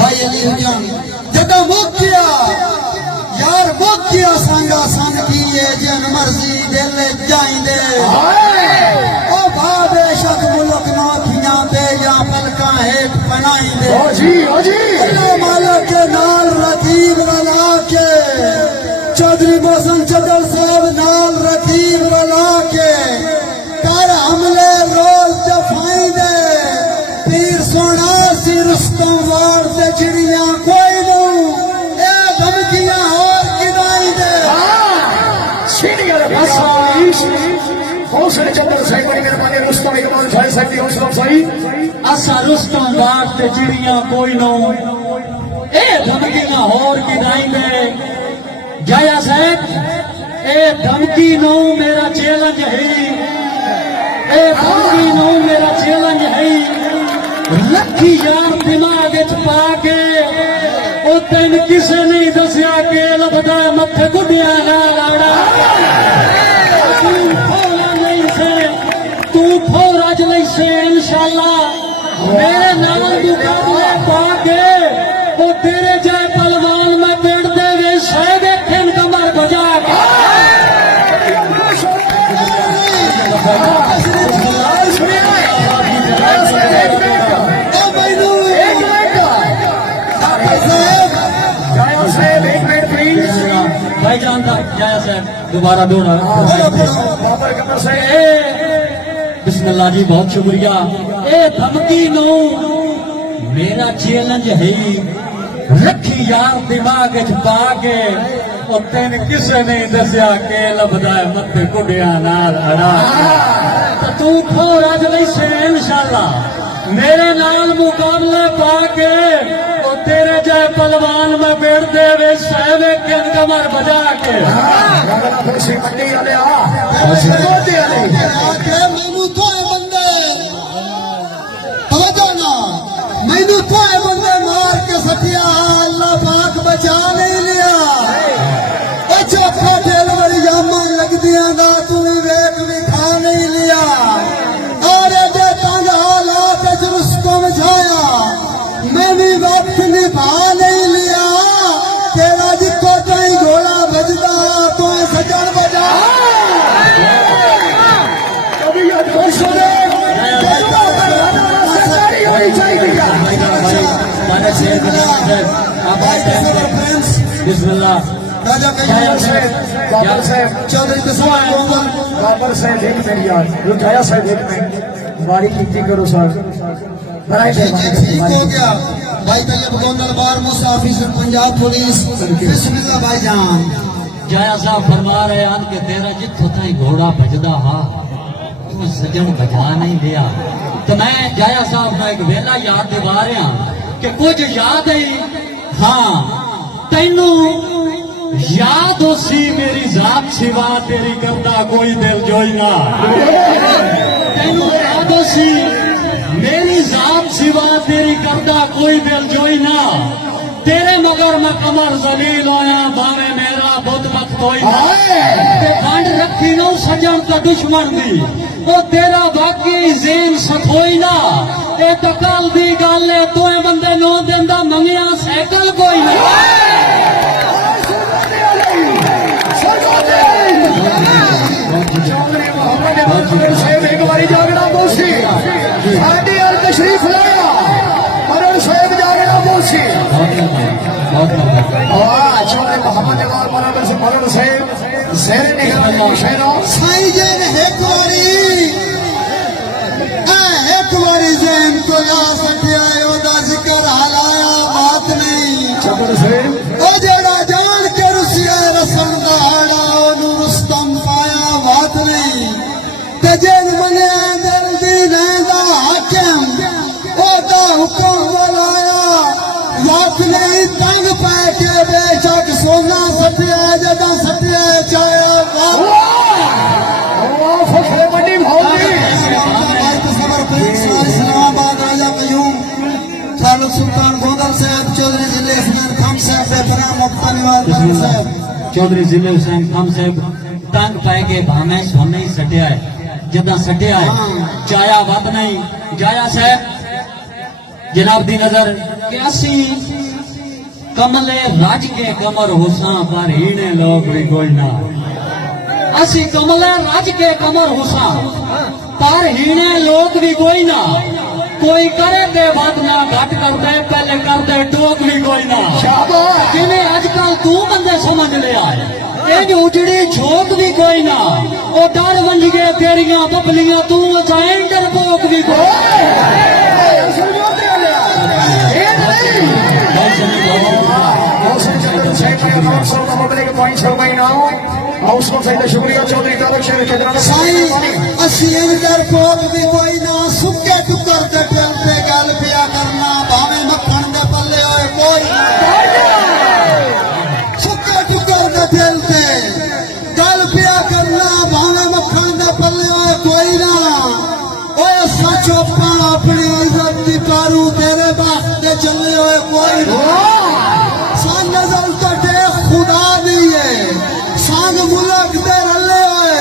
भाई अली हुजान जदा मुकिया यार मुकिया संगा संग की ये जन मर्जी दिल जाइंदे ओ भावे शक मुल्क ना थिया पे या पलका हेठ बनाइंदे ओ जी मालिक के नाल रकीब रला के चौधरी मोहसिन चदर साहब नाल रकीब रला के कर हमले रोज दफाइंदे पीर सोना सी रुस्तम वार से चिड़िया कोई नू ए धमकियां और किनाई दे सीनियर असाइश हौसले चंदर साहब के मेहरबानी रुस्तम इकबाल भाई साहब की हौसला अफजाई असा रुस्तम वार से चिड़िया कोई नू ए धमकियां और किनाई दे जाया साहब ए धमकी नू मेरा चैलेंज है ए धमकी नू मेरा चैलेंज है लखी यार दिमाग पा के ओ तेन किसे नहीं दसिया के लभदा मथे गुडिया ना लाड़ा तू थोड़ा नहीं से तू थोड़ा ज नहीं से इंशाल्लाह मेरे नाल मुकाबले पा के ओ तेरे जाए पहलवान में पेड़ दे वे शायद खेल कमर बजा के भाई जानता जाया साहब दोबारा दौड़ा बिस्मिल्लाह जी बहुत शुक्रिया ए धमकी नो मेरा चैलेंज है रखी यार दिमाग च पा के और तेन किसे नहीं दसिया के लभदा मत कुड़िया नाल अड़ा तो तू थोड़ा ज नहीं से इंशाल्लाह मेरे नाल मुकाबले पा के और तेरे जय पहलवान में बैठ दे वे साहब के कमर बजा के मैनू तो बंदे तवज्जो ना मैनू तो बंदे मार के सटिया अल्लाह पाक बचा नहीं लिया ओ चौथा डिलीवरी जामा लगदियां दा तू वेख भी खा नहीं लिया और एडे तंग हालात च रुस्तम छाया मैंने वक्त निभा नहीं लिया तेरा जिको ताई घोड़ा बजदा तो सजन बजा चौधरी बाबर साहब एक मिनट यार रुझाया साहब एक मिनट बारी की करो सर ठीक हो गया भाई तैयब गोंदल बार मूसा ऑफिसर पंजाब पुलिस बिस्मिल्लाह भाईजान जाया साहब फरमा रहे हैं कि तेरा जिथों ताई घोड़ा भजदा हा तू सजन बजा नहीं दिया तो मैं जाया साहब का एक वेला याद दिवा रहा कि कुछ याद है हाँ तेनू याद हो सी मेरी जात सिवा तेरी करता कोई दिल जोई ना तेनू याद हो सी मेरी जात सिवा तेरी करता कोई दिल जोई ना तेरे मगर मैं कमर जलील होया भावे मेरा बुत मत कोई ना ते खंड रखी नो सजन का दुश्मन दी वो तेरा बाकी जेन सथोई ना ए तो कल दी गल है तोए बंदे नो देंदा मंगिया साइकिल कोई ना एक बारी जागना बोसी साडी अल तशरीफ लाया मरण साहब जागना बोसी छोटे मोहम्मद इकबाल मरण साहब शेर निकल शेरों साईं जन एक बारी जैन को ला सटिया ओदा जिक्र हलाया बात नहीं चबर साहब ओ जेड़ा जान के रुसिया रसम दा हाड़ा ओनू रुस्तम पाया बात नहीं ते जेन मनिया जल्दी रहंदा हाकिम ओदा हुक्म बुलाया बात नहीं तंग पै के बेशक सोना सटिया जदा सटिया चाया बात फखरे बड़ी भौजी इस्लामाबाद राजा कयूम खालिद सुल्तान गोंदल साहब चौधरी जिले हुसैन खान साहब बेफराम मुफ्तानीवाल साहब चौधरी जिले हुसैन खान साहब तंग पै के भावे सोने ही सटिया है जदा सटिया है चाया वध नहीं जाया साहब जनाब दी नजर कि असी कमले राज के कमर हुसा पर हीने लोग भी कोई ना असी कमले राज के कमर हुसा पर हीने लोग भी कोई ना कोई करे दे बात ना घट कर दे पहले कर दे टोक भी कोई ना जिन्हें आजकल तू बंदे समझ लिया है उजड़ी झोंक भी कोई ना वो डर बन गए तेरिया बबलियां तू डर पोक भी शुक्रिया चौधरी साईं असी अंदर पोक भी कोई ना सुके टुकर दे दिल पे गल पिया करना भावे मक्खन दे पल्ले होए कोई सुके टुकर दे दिल पे गल पिया करना भावे मक्खन दे पल्ले होए कोई ना ओए सचो पा अपनी इज्जत दी पारू तेरे वास्ते चले होए कोई ना सान नजर कटे खुदा दी है सांग मुलक दे रले होए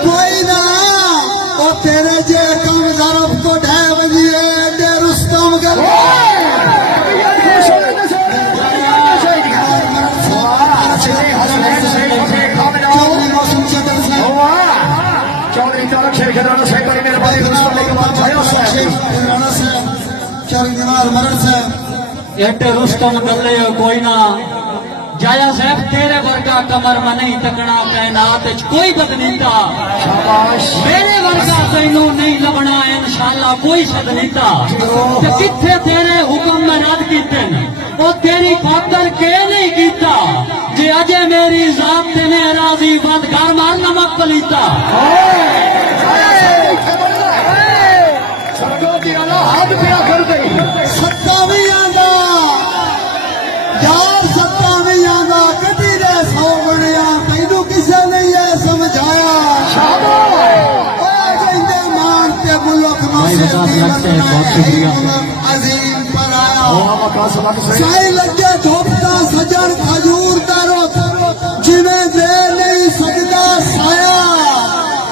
कोई ना ओ तेरे जे कम जरब को ढह बजिए दे रुस्तम कर चौधरी मौसम चंद्र से चौधरी तारक शेख खिदराना से करी मेरे भाई रुस्तम लेके बाद आया से चौधरी जमाल मरण से एटे रुस्तम गले कोई ना जाया साहब तेरे वर्गा कमर में नहीं तकना कायनात कोई बदनीता मेरे वर्गा तैनू नहीं लबना इंशाल्लाह कोई सदनीता ते किथे तेरे हुक्म में रद कीते वो तेरी खातर के नहीं कीता जे अजे मेरी जात ते ने राजी बंद घर मार नमक पलीता हाथ पिया कर गई सत्ता भी आंदा यार सत्ता भी आंदा कटी दे सौ बनिया तैनू किसे नहीं है समझाया कहते मान के मुल्क अजीम पर आया साई लगे धोपता सजन खजूर दारो जिन्हें दे नहीं सकता साया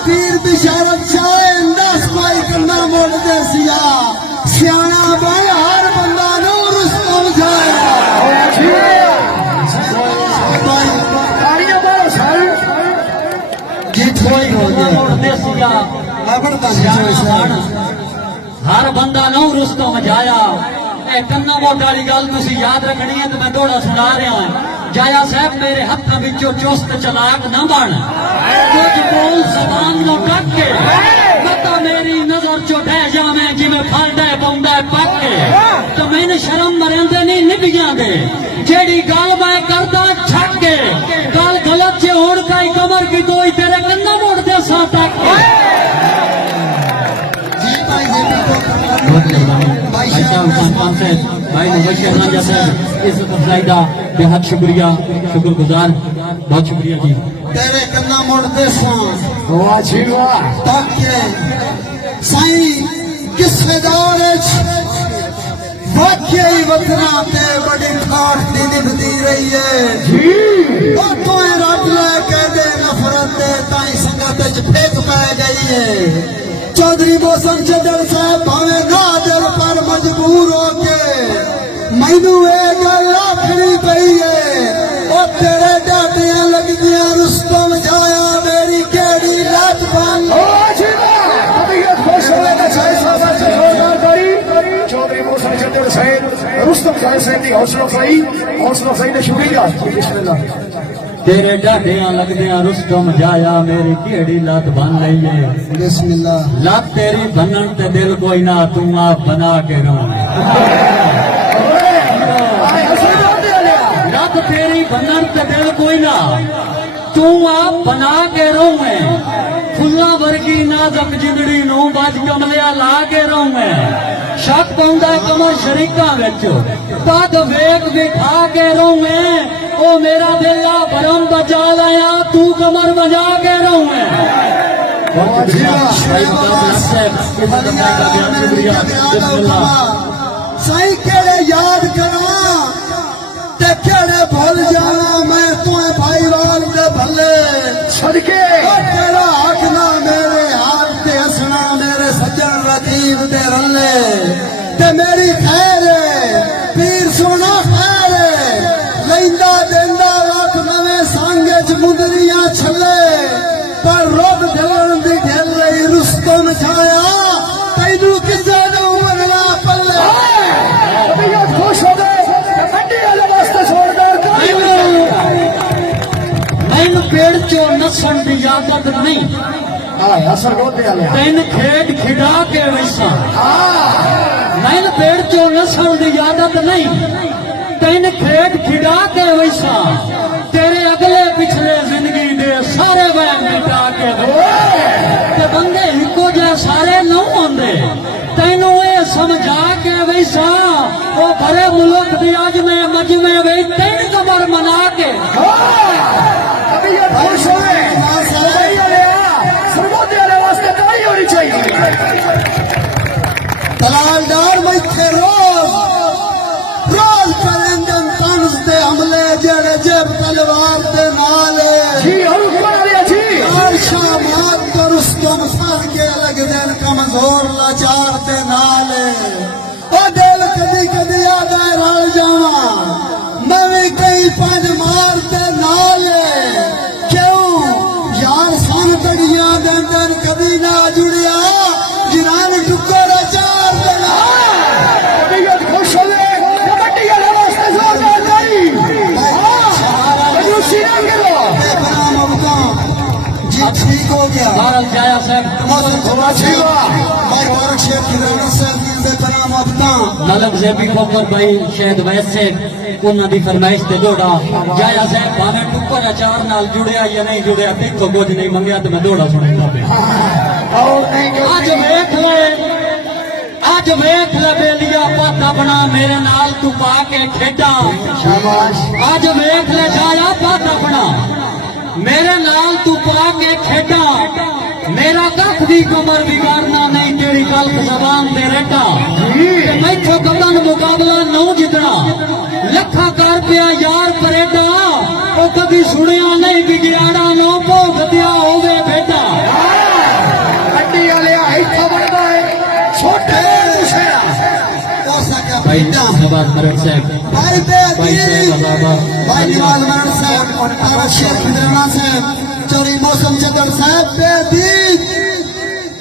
पीर बिशारत चाहे अंदाज पाई करना मोड़ दे सिया सियाना भाई हर बंदा नूर रुस्तम जाए हर बंदा नौ रुस्तम जाया कन्ना मोट वाली गल तुम याद रखनी है तो मैं थोड़ा सुना रहा हूं जाया साहब मेरे हथा विचों चुस्त चलाक न बन कुछ बोल सलाम नो कट के पता मेरी नजर चो ढह जावे जिवें फल डे पौंदा पक के तो मैंने शर्म मरेंदे नहीं निभियां दे जेड़ी गल मैं करदा छक के गल गलत जे होण काई कमर की दोई तेरे कन्ना मोड़ दे सा तक भाई मुबशर राजा साहब इस अफजाई का बेहद शुक्रिया शुक्रगुजार बहुत शुक्रिया जी तेरे कन्ना मोड़ते ताकि साई किस दौर वाकई वतना ते बड़ी ठाठ दी निभदी रही है तो रब ले कह दे नफरत दे ताई संगत फेंक पै गई है चौधरी मोहसन चंदर साहब भावे ना दिल पर मजबूर होके मैनू ये गल आखनी पई है ओ तेरे डाटियां लगदियां रुस्तम जाया मेरी केड़ी लात बन चौधरी मोहसन चंदर साहब रुस्तम साहब की हौसला अफजाई ने शुक्रिया तेरे डाटियां लगदियां रुस्तम जाया मेरी केड़ी लत बन लई है बिस्मिल्लाह लत तेरी बनन ते दिल कोई ना तू आप बना के रोए लत तेरी बनन ते दिल कोई ना तू आप बना के रोए फुल्ला वर्गी नाजक जिंदड़ी नू बज कमलिया ला के रोए शक पौंदा कमर शरीका विच पग वेख बिठा के रोए ओ मेरा दिल आ भरम बचा लाया तू कमर बजा के रोए सही केड़े याद करा ते केड़े भूल जाना मैं तुम्हें भाईवाल दे भले सदके तेरा हक ना मेरे हाल ते हसना मेरे सज्जन रकीब दे रले ते मेरी खैर फकीर सोना खैर लैंदा देंदा वक्त नवे सांगे च मुंदरियां छले पर रोद ढलन दी ढल लई रुस्तम छाया तैनू किसे नु मरना पल्ले तबीयत खुश हो गए मंडी वाले वास्ते छोड़ दे मैनू पेड़ चो नसन की आदत नहीं असर गोते वाले तेन खेड खिड़ा के वैसा मैन पेड़ चो नसन की आदत नहीं तेन खेड खिड़ा के वैसा तेरे अगले पिछले जिंदगी दे सारे वहम मिटा के ते बंदे हिको जे सारे न होंदे तेनू ये समझा के वैसा वो भरे मुल्क दी आज में मजमे वे तेन कमर मना के तबीयत खुश हो गए सरगोते वाले वास्ते कमाई होनी चाहिए दलालदार मैथे रोज रोज करेंदन तंज दे हमले जड़े जेब तलवार दे नाले जी और ऊपर वाले जी शामात कर उसको मसाल के लग देन कमजोर लाचार दे नाले ओ दिल कदी कदी याद आए राल जावा मैं भी कई पंज मार दे नाले क्यों यार सन तड़िया देन देन कदी ना जुड़िया जिनान टुकर चार देना तबीयत खुश हो गए मंडी वाले वास्ते छोड़ दे नहीं मजूसी ना गिरो बेपनाह ममता जी ठीक हो गया भारत जाया साहब मौसम थोड़ा ठीक भाई औरत शेख खिलाड़ी से बेपनाह ममता मलक जेबी खोकर भाई शायद वैसे उन्होंने दी फरमाइश ते दौड़ा जाया साहब भावे टुकर अचार नाल जुड़िया या नहीं जुड़िया फिर तो कुछ नहीं मंगया तो मैं दौड़ा सुनेगा पे आज वेख ले बेलिया पाता बना मेरे नाल तू पा के खेडा शाबाश आज वेख ले जाया पाता बना मेरे नाल तू पा के खेडा मेरा कख दी कमर बिगाड़ना नहीं तेरी गल जबान दे रेटा मैथों कदन मुकाबला नौ जितना लखा कर पिया यार परेडा वो कभी सुनिया नहीं बिगियाड़ा नो भोग दिया होवे बेटा मंडी वाले हिस्सा बनता है छोटे मुशेरा हो सके भाई बेटा नवाज मरन साहब भाई भाई बेदी साहब बाबा भाई निवाल मरण साहब तारा शेख खिलाना साहब चोरी मौसम चदर साहब बेदी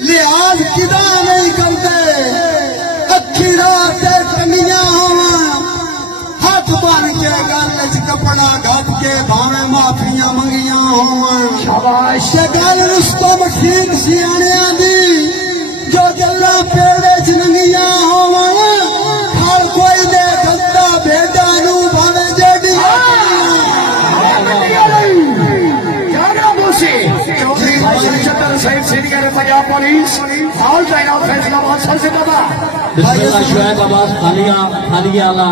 लिहाज किदा नहीं करते अखी रात टंगिया होवा हाथ बांध के गल च कपड़ा घट के भावे माफिया मंगिया होवा शाबाश ते गल रुस्तम ठीक सियाणिया दी जो गल्ला पेड़े च नंगिया होवा हर कोई दे गंदा भेडा नू भावे जेडी जागरा बोसी चौधरी मौसम चंदर साहिब senior Punjab police all time of Faisalabad सबसे बाबा बिस्मिल्लाह शुएब अब्बास खालिया आला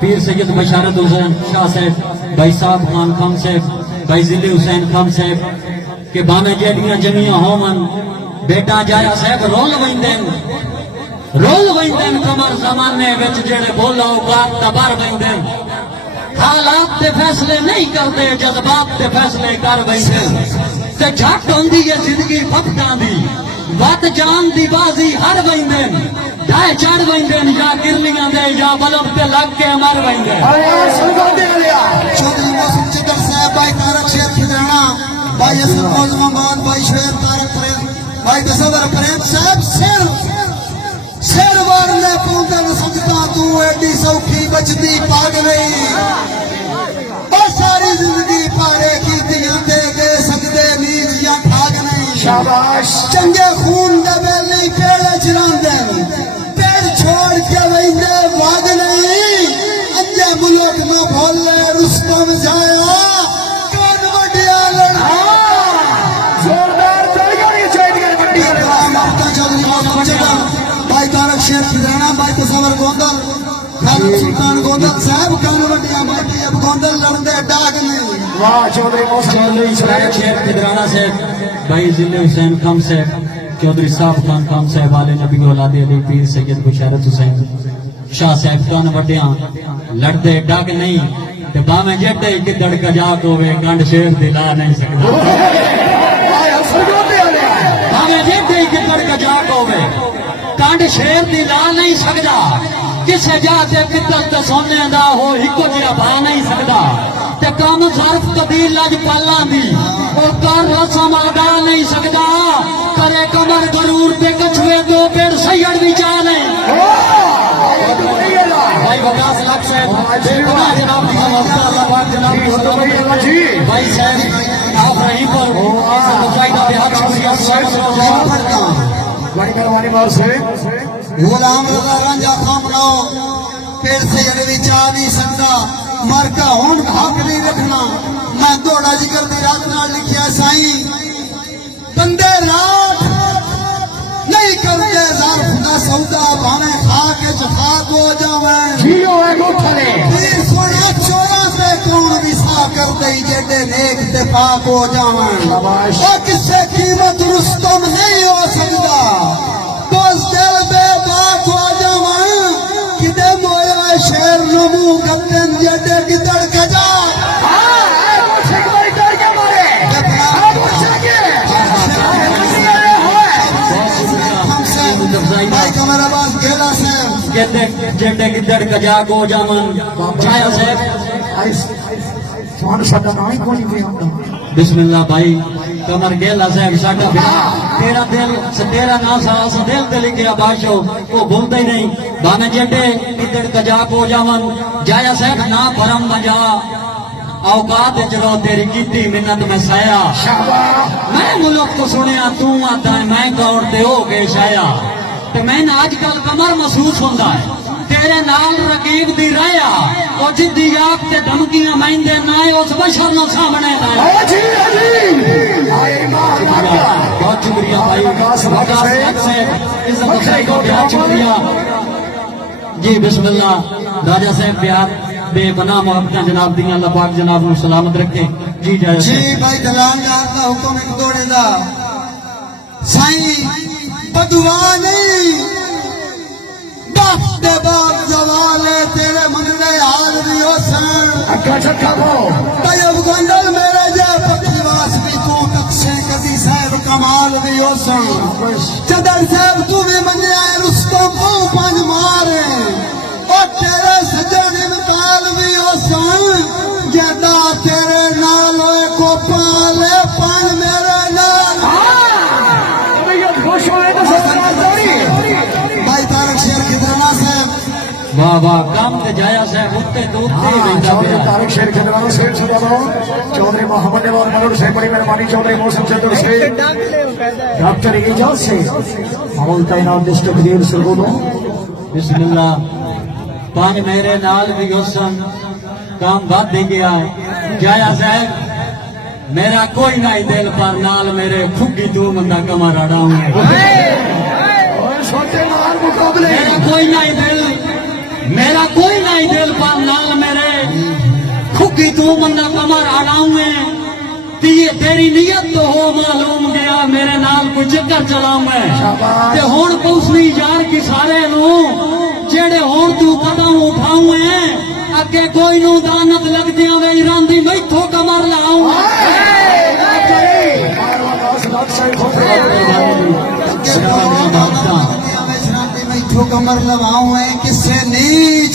पीर सैयद बशारत हुसैन शाह साहब भाई साहब खान खान साहब भाई जिले हुसैन खान साहब के बामे जेडियां जमियां होवन बेटा जाया साहब रोल वंदन कमर जमाने विच जेड़े बोला औकात तबर वंदन हालात ते फैसले नहीं करते जज्बात ते फैसले कर वंदन ते झट होंदी है जिंदगी फकटां दी वत जान दी बाजी हर वंदन ढाए चढ़ वंदन या गिरलियां दे या बलब ते लग के मर वंदन अरे सरगोते वाले चौधरी मौसम चदर साहब भाई तारक शेख खिलाना भाई असर मौजमाबाद भाई शेर तारक प्रेम भाई तसवर प्रेम साहब शेर वारने पौंदन समझता तू एडी सौखी बचती पाग नहीं बस सारी जिंदगी पारे कीतियां दे सकते नीजियां ठाग नहीं शाबाश चंगे खून दे बेली पेड़ चरांदे पेड़ छोड़ के वहींदे वाग नहीं अंजे मुल्क नो भोले रुस्तम जाया कान वडिया लड़ा जोरदार तालियां नहीं चाहिए मंडी वाले वास्ते चौधरी मौसम चदर भाई तारक शेख खिलाना भाई तसवर गोंदल खालिद सुल्तान गोंदल साहब कान वडिया माटी अब गोंदल लड़दे डाग नहीं वाह चौधरी मौसम चौधरी सराय शेख खिदराना साहब भाई जिले हुसैन खान साहब चौधरी साहब खान साहब वाले नबी औलादे अली पीर सैयद बशारत हुसैन शाह साहब कान वडिया लड़दे डाग नहीं ते बामे जेटे किदड़ कजाक होवे गंड शेर दिला नहीं सकदा सरगोते वाले भावे जेटे किदड़ कजाक होवे कंड शेर दी ला नहीं सकदा किसे जाते पितर ते सोने दा हो इको जिहा भा नहीं सकदा ते काम सर्फ तबदील लज पाला दी और कर रसम अदा नहीं सकदा करे कमर गरूर पे कछुए दो पेड़ सैयद भी जाने भाई 50 लाख से जनाब की अल्लाह पाक जनाब की सलामत जी भाई साहब आप रही पर फायदा बेहद शुक्रिया बड़ी मेहरबानी मार से गुलाम रजा रंजा खामनो पेड़ से भी जा नहीं सकता मर का हूं हक नहीं रखना मैं थोड़ा जिक्र दी रात नाल लिखिया साई बंदे रात नहीं करते ज़र्फ दा सौदा भावे खाके खाक हो जावे जियो है गोठले तीर सोना चोरा से कौन विसा कर दई जेडे नेक ते पाक हो जावे शाबाश ओ किससे कीमत रुस्तम नहीं हो सकता बस दिल बेबाक हो जावे किदे मोया शेर नमू गप्तन जेडे गिदड़ गजा भाई कमरा बास गेला से कहते जेडे गिदड़ गजा को जामन छाया साहब फोन साडा नाम कोनी पे आंदा बिस्मिल्लाह भाई कमर गेला साहब साडा तेरा दिल तेरा नाम सास दिल ते लिखिया बाशो वो भूलते ही नहीं भाने जेडे गिदड़ गजा को जामन जाया साहब ना भरम मजा औकात जरो तेरी कीती मिन्नत में साया मैं मुल्क को सुनिया तू आता मैं गौर ते हो गए शाया ते मैंने आजकल कमर महसूस होता है तेरे नाल रकीब दी राया और जिद्दी आप ते धमकियां मैंदे ना उस बशर न सामने लाया जी जी आए मार बहुत शुक्रिया भाई बहुत शुक्रिया जी बिस्मिल्लाह राजा साहब प्यार बेपनाह मोहब्बत जनाब दियां अल्लाह पाक जनाब को सलामत रखे जी जय जी भाई दलाल यार का हुक्म एक दौड़े दा साईं बदुआ नहीं बाप दे बाप जवाले तेरे मन दे हाल भी हो सन अक्का छक्का को तयब गंडल मेरे जे पक्षवास भी तू कक्षे कदी साहब कमाल भी हो सन चदर साहब तू भी मनिया रुस्तम को पंज मारे और तेरे सजन इमताल भी हो सन जदा तेरे नाल होए को पाले पान मेरे नाल खुश होए तो भाई तारक शेर खिदराना साहब वाह वाह काम ते जाया साहब उत्ते तो उत्ते ही रहंदा पिया तारक शेर खिदवानी शेर सुनिया दो चौधरी मोहम्मद और मनोर से बड़ी मेहरबानी चौधरी मौसम चंद्र से डॉक्टर इजाज से अमल तैनात डिस्ट्रिक्ट जेल सुरगुनो बिस्मिल्लाह पांच मेरे नाल भी होसन काम बात दे गया जाया साहब मेरा कोई नहीं दिल पर नाल मेरे खुगी तू मंदा कमर अड़ाऊं छोटे नाल मुकाबले मेरा कोई नहीं दिल पर नाल मेरे खुगी तू मंदा कमर अड़ाऊं तेरी नियत तो हो मालूम गया मेरे नाल कोई चक्कर चलाऊं ते हुण पुछनी यार की सारे नू जेड़े हुण तू कदम उठाऊं अगे कोई नू दानत लगदियां वे रांदी मैथों कमर लाऊं कमर लगाऊं है किससे नीच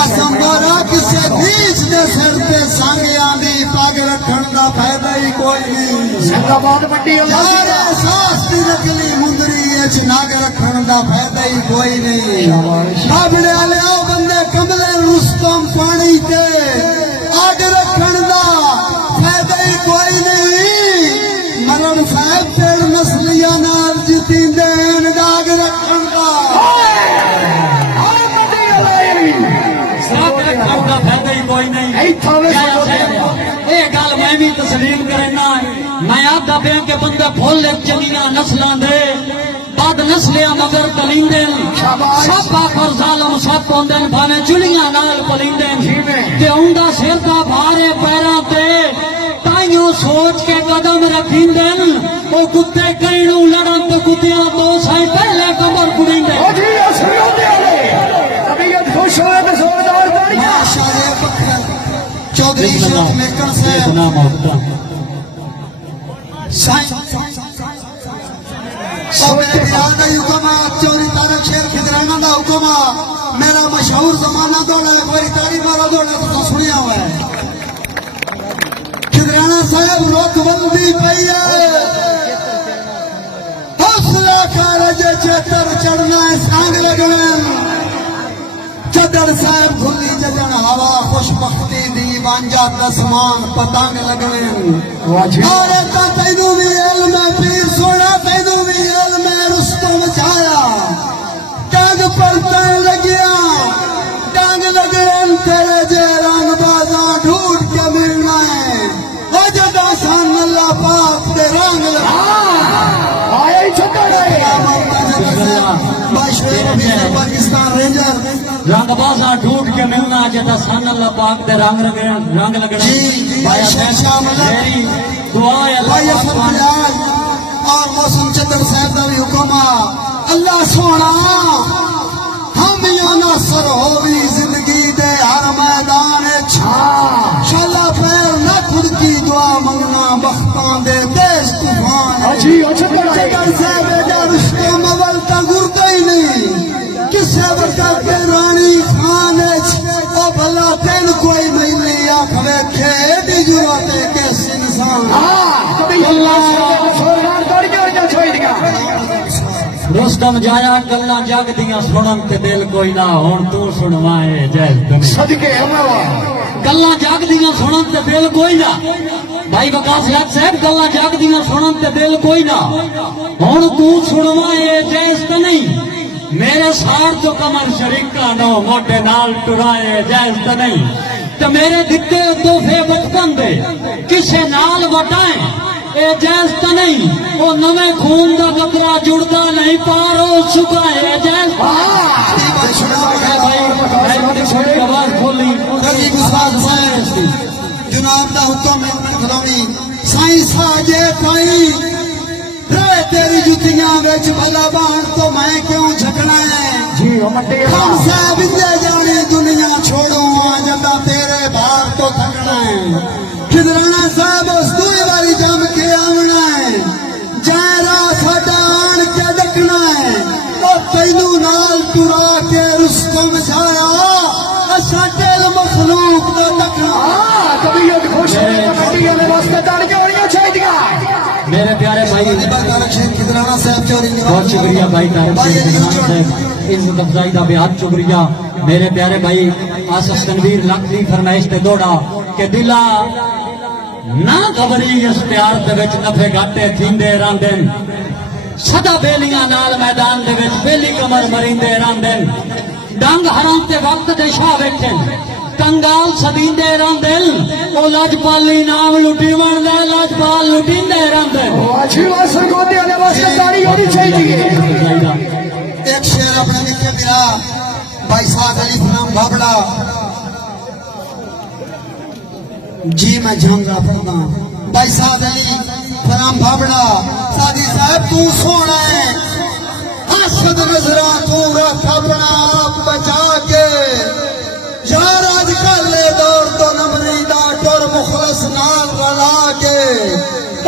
असंबरा किससे नीच दे सिर पे संग आंदी पग रखण दा फायदा ही कोई नहीं जिंदाबाद मंडी यार एहसास दी नकली मुंदरी च नाग रखण दा फायदा ही कोई नहीं बाबड़े वाले आओ बंदे कमले रुस्तम पानी ते आग रखण दा फायदा ही कोई नहीं मरण साहब पेड़ नस्लियां नाल जिती देन दाग रखण दा फायदा ही कोई नहीं ये गल मैं भी तस्लीम करना मैं आदा पे के बंदे फुल चलिया नस्लों दे बद नस्लियां मगर कलिंदे सब आखर जालम सब होंदे भावे चुलियां नाल पलिंदे ते उंदा सिर दा भारे पैरां ते ताइयों सोच के कदम रखिंदे ओ कुत्ते कईनू लड़न तो कुत्तियां तो साई पहले कमर कुड़ींदे खुश होए तो जोरदार तालियां चौधरी शेख मेकर साहब मेरे बिलाल का हुक्म चौधरी तारक शेर खिदराना का हुक्म मशहूर जमाना दौड़ा एक बार तारीफ वाला दौड़ा तो सुनिया हुआ है खिदराना साहब रोकबंदी पई है हौसला कर जे चेतर चढ़ना है सांग लगवे चदर साहब खुली जजन हवा खुशबख्ती दी वांजा तस्मान पतंग लगवे और ता तैनू भी इल्म है पीर सोना तैनू भी इल्म है रुस्तम छाया टांग पर तन लगिया टांग लगन तेरे जे रंग बाजा ढूंढ के मिलना है ओ जदा सान अल्लाह पाक दे रंग आए छकड़े पाकिस्तान रेंजर रंग बाजा ढूंढ के मिलना जदा सन अल्लाह पाक दे रंग लगना जी, भाई शामिल है। मेरी दुआ है भाई अल्लाह अफर पाक बिलाल और मौसम चंद्र साहब का भी हुक्म अल्लाह सोना हम या नासर होवी जिंदगी दे हर मैदान शाला पैर न खुद की दुआ मंगना बख्तां दे तेज तूफान जी छकड़े चंद्र साहब एडा रुस्तम अवल का गुरदा ही नहीं किसे वक्त के रानी खान ओ भला तेन कोई मिली आख वेखे दी जरूरत है किस इंसान कभी अल्लाह सोनार दौड़िया छोड़ दिया रुस्तम जाया गल्ला जग दियां सुनन ते दिल कोई ना हुण तू सुनवाए जय दुनिया सदके अमवा गल्ला जग दियां सुनन ते दिल कोई ना भाई वकास साहब गल्ला जग दियां सुनन ते दिल कोई ना हुण तू सुनवाए जैस ते नहीं मेरे सार तो कमर शरीका नो मोटे नाल टुराए जैस ते नहीं ते मेरे दिते तोहफे बचपन दे किसे नाल वटाए ए जैस ते नहीं ओ नवे खून दा कतरा जुड़दा नहीं पारो सुकाए जैस भाई मैं छोटी आवाज खोली जनाब दा हुक्म है खिलावी साईं साजे ताई रे तेरी जुतियां विच भला बाण तो मैं क्यों झकना है जी मटे हम साहब इंदे जाने दुनिया छोड़ो आ जदा तेरे बार तो थकना है खिदराना साहब उस दूई वाली जम के आना है जायरा साडा आन के डकना है ओ तैनू नाल टुरा के रुस्तम छाया असा दिल मखलूक दा तकना कभी ये खुश कमेटियां ने वास्ते दौड़िया छोड़ दिया मेरे प्यारे भाई खिदराना साहब चोरी बहुत शुक्रिया भाई इज्जत अफजाई का बेहद शुक्रिया मेरे प्यारे भाई आसफ तनवीर लख दी फरमाइश ते दौड़ा के दिला ना खबरी इस प्यार दे विच नफे घाटे थींदे रहंदे सदा बेलियां नाल मैदान दे विच बेली कमर मरींदे रहंदे डंग हराम ते वक्त दे शाह बैठे कंगाल सदींदे रहंदे ओ लाजपाली नाम लुटी वणदे लाजपाल लुटींदे रहंदे अच्छी वासर गोदे ने वास्ते ताड़ी होनी चाहिए एक शेर अपने लिखे मेरा भाई साहब अली फनाम भाबड़ा जी मैं झंगा पढ़दा भाई साहब अली फनाम भाबड़ा सादी साहब तू सोना है हसद नजरा तू रख अपना आप बचा के यार आज कल दौर तो नमरीदा टोर मुखलस नाल रला के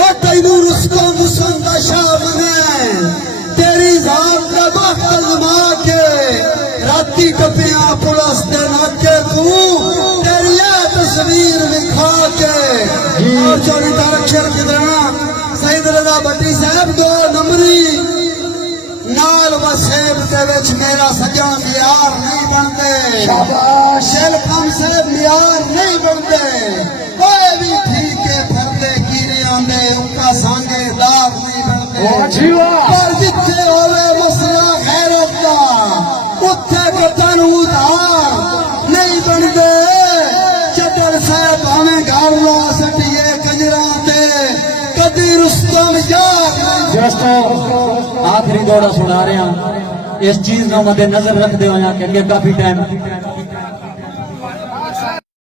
ओ तैनू रुस्तम हुसैन दा शाह बने तेरी जात दा वक्त अजमा के राती टपिया पुलिस दे नाके तू तेरी तस्वीर विखा के और चौरी अक्षर किदराना सईद रजा भट्टी साहब दो नंबरी नाल वसेब दे विच मेरा सजन यार नहीं बनते शाबाश शेल खान साहब यार नहीं बनते कोई भी ठीक है फरदे कीरे आंदे उनका सांगे दार नहीं बनते अच्छी वाह पर जिथे होवे मसला खैरत दा उत्थे कतन उधार नहीं बनते चदर साहब हमें घर ला सटिए कंजरा ते कदी रुस्तम यार दोस्तों आखिरी दौड़ा सुना रहे हैं इस चीज का मद्दे नजर रखते हुए कि अगे काफी टाइम